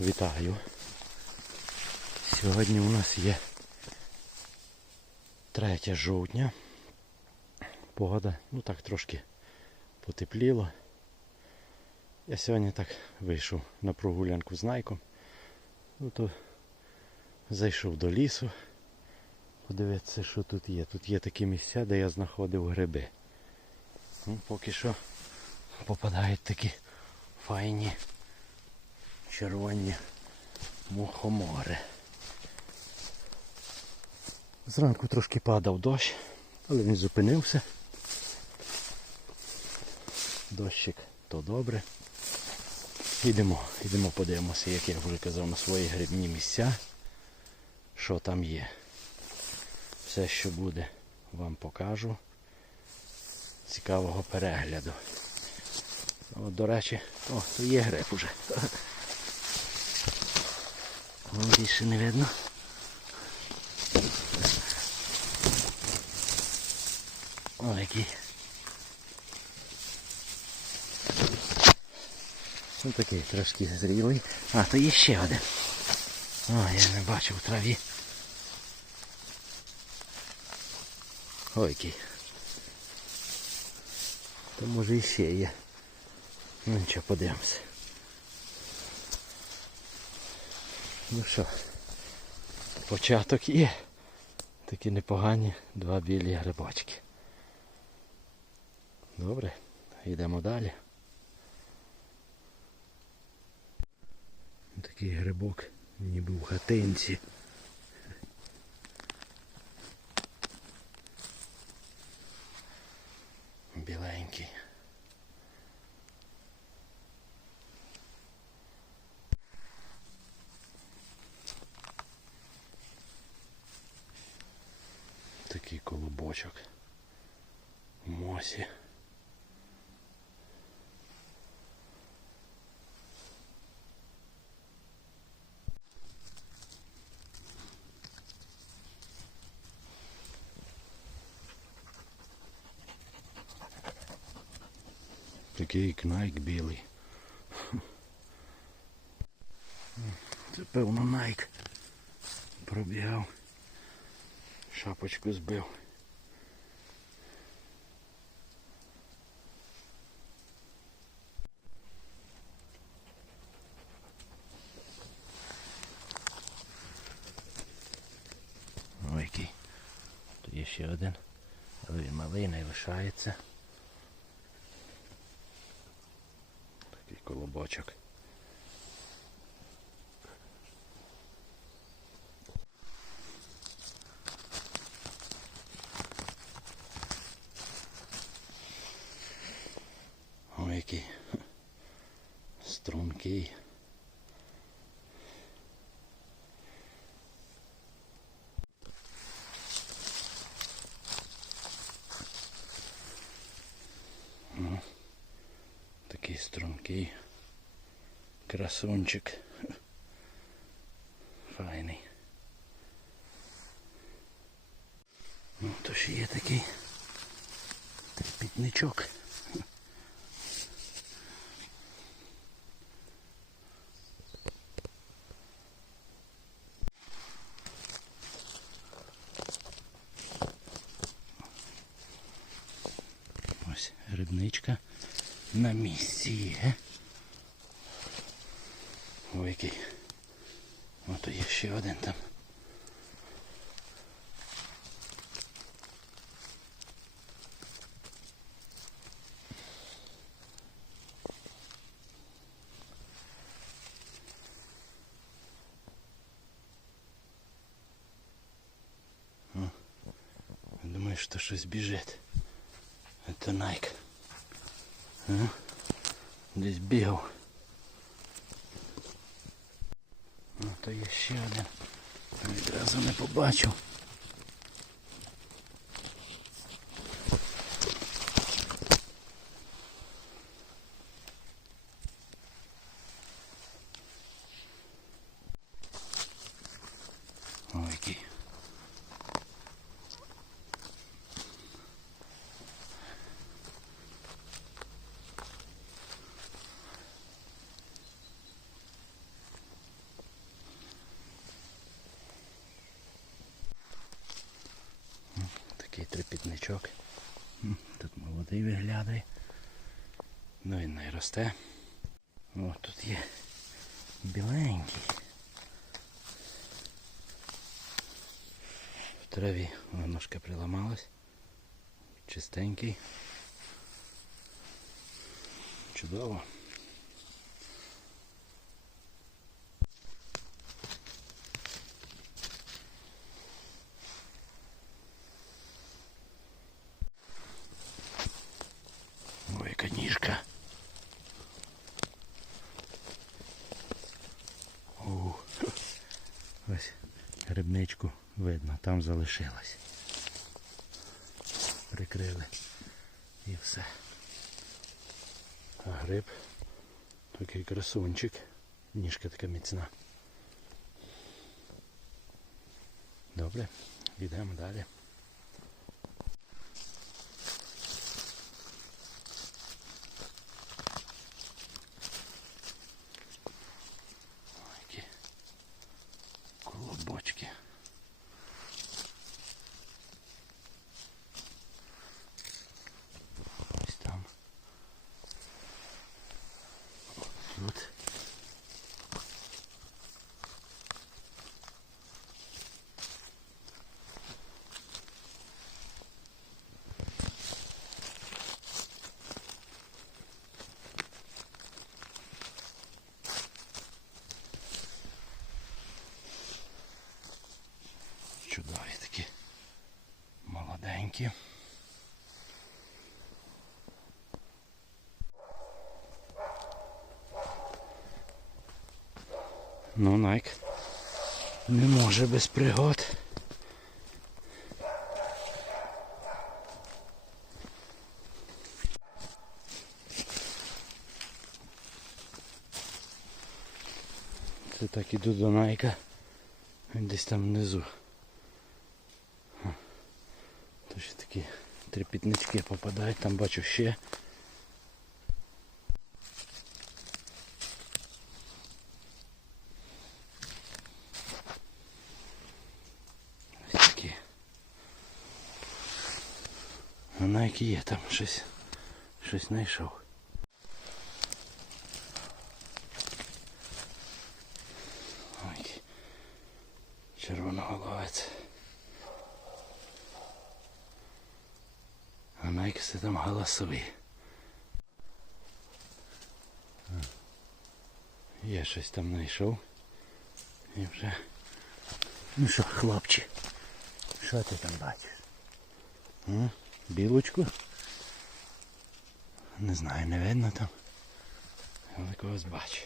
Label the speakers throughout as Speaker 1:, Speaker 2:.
Speaker 1: Вітаю. Сьогодні у нас є 3 жовтня. Погода, ну так трошки потепліло. Я сьогодні так вийшов на прогулянку з Найком. Ну то зайшов до лісу. Подивитися, що тут є. Тут є такі місця, де я знаходив гриби. Ну, поки що попадають такі файні червоні мухомори. Зранку трошки падав дощ, але він зупинився. Дощик то добре. Йдемо, йдемо подивимося, як я вже казав, на свої грибні місця, що там є. Все, що буде, вам покажу. Цікавого перегляду. О, до речі, о, то є гриб уже. О, більше не видно. О, який. Ось такий трошки зрілий. А, то є ще один. О, я не бачив в траві. Ой, який. То може і ще є. Ну нічого, подивимося. Ну що, початок є. Такі непогані два білі грибочки. Добре, йдемо далі. Такий грибок ніби в хатинці. Біленький. Такий колобочок. в Мосі. Такий кнайк білий. Це певно найк. Пробігав. Шапочку збив. Ой, який. Тут є ще один. Але він малий не лишається. Колобочок. Ой, який стрункий. Ну, Такий стрункий красунчик. Файний. Ну, то ще є такий трепітничок. Ось грибничка на місці є. Ой, який. Ото є ще один там. О, Думаю, що щось біжить. Це Найк. А? Десь бігав. Ну, то є ще один. Я Відразу не побачив. Ой, який. трепітничок. М, Тут молодий виглядає. Ну і росте. О, тут є біленький. В траві вона ножка приламалась. Чистенький. Чудово. Ой, яка ніжка. О, ось грибничку видно, там залишилось. Прикрили і все. А гриб такий красунчик. Ніжка така міцна. Добре, йдемо далі. Які колобочки. Ось там. Тут. Чудові такі. Молоденькі. Ну, Найк не може без пригод. Це так іду до Найка. Він десь там внизу. Ха. То ще такі трепітнички попадають, там бачу ще. Ось такі. На є там щось. Щось знайшов. Ой. Червоноголовець. А найкси там галасові. Я щось там знайшов. І вже. Ну що, хлопче, що ти там бачиш? А? Білочку? Не знаю, не видно там. Але когось бачу.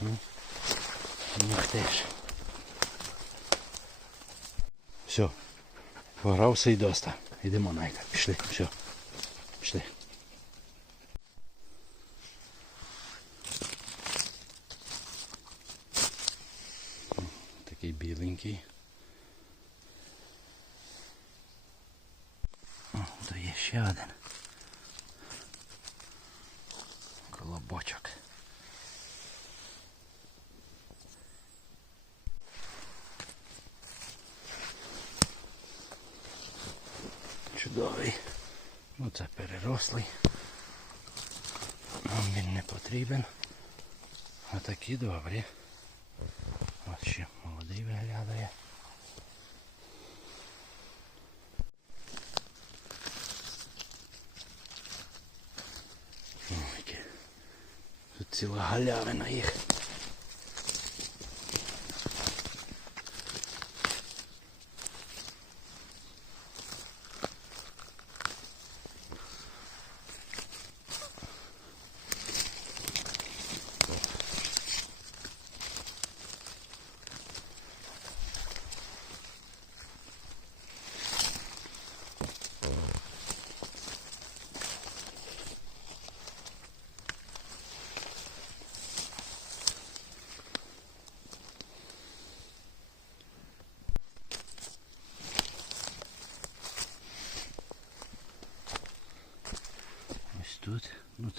Speaker 1: Ну, ну ти ж. Все. Погрався і доста. Йдемо найка. Пішли. Все. Пішли. М, Такий біленький. О, то є ще один. Колобочок. Чудовий. Ну це перерослий. Нам він не потрібен. А такі добрі. zur Halle ich...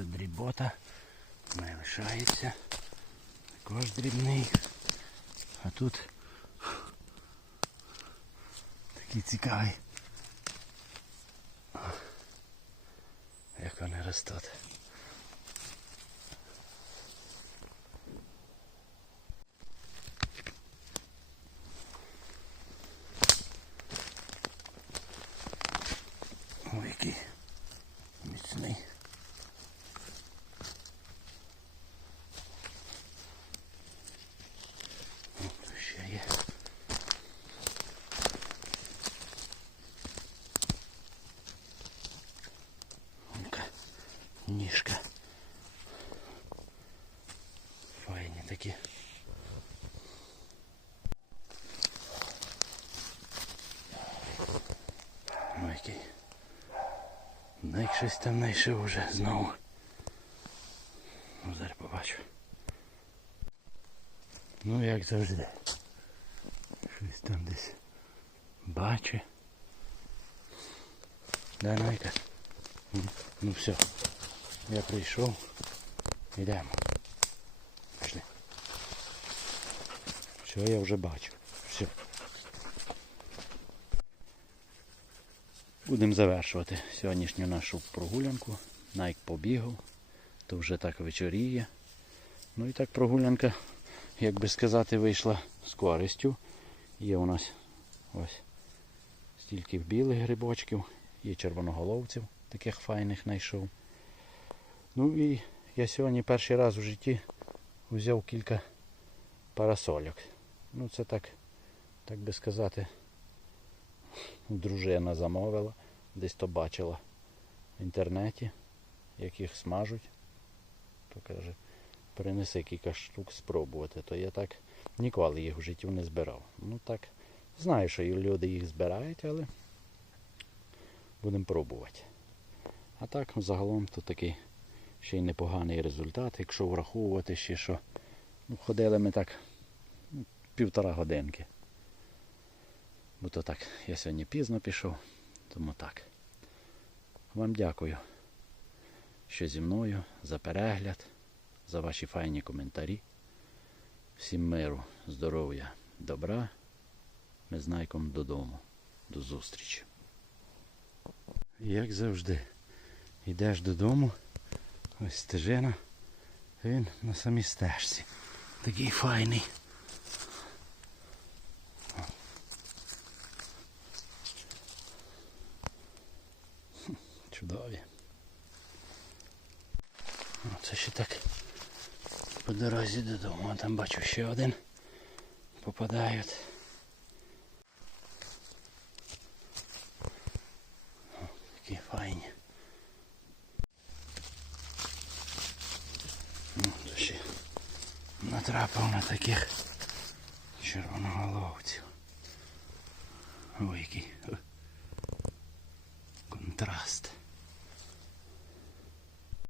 Speaker 1: Це дрібота. Не лишається. Також дрібний. А тут такий цікавий Як вони ростуть. Ой, який міцний. О, тут ще є. Ну-ка, ніжка. Файні такі. Ой, який. Як щось там знайшов уже знову. Ну, зараз побачу. Ну, як завжди. Щось там десь бачу. Да, Найка? Ну все. Я прийшов. Йдемо. Пішли. Все, я вже бачу. Все. Будемо завершувати сьогоднішню нашу прогулянку. Найк побігав, то вже так вечоріє. Ну і так прогулянка, як би сказати, вийшла з користю. Є у нас ось стільки білих грибочків, є червоноголовців, таких файних знайшов. Ну і я сьогодні перший раз у житті взяв кілька парасольок. Ну це так, так би сказати, дружина замовила, десь то бачила в інтернеті, як їх смажуть. То каже, принеси кілька штук спробувати. То я так ніколи їх в житті не збирав. Ну так, знаю, що люди їх збирають, але будемо пробувати. А так, загалом то такий ще й непоганий результат, якщо враховувати ще, що ну, ходили ми так ну, півтора годинки. Бо то так, я сьогодні пізно пішов, тому так. Вам дякую, що зі мною, за перегляд, за ваші файні коментарі. Всім миру, здоров'я, добра. Ми з Найком додому. До зустрічі. Як завжди, йдеш додому, ось стежина, він на самій стежці. Такий файний. Чудові. О, це ще так по дорозі додому. А там бачу ще один. Попадають. О, такі файні. Ну, ще натрапив на таких червоноголовців. Ой, який контраст.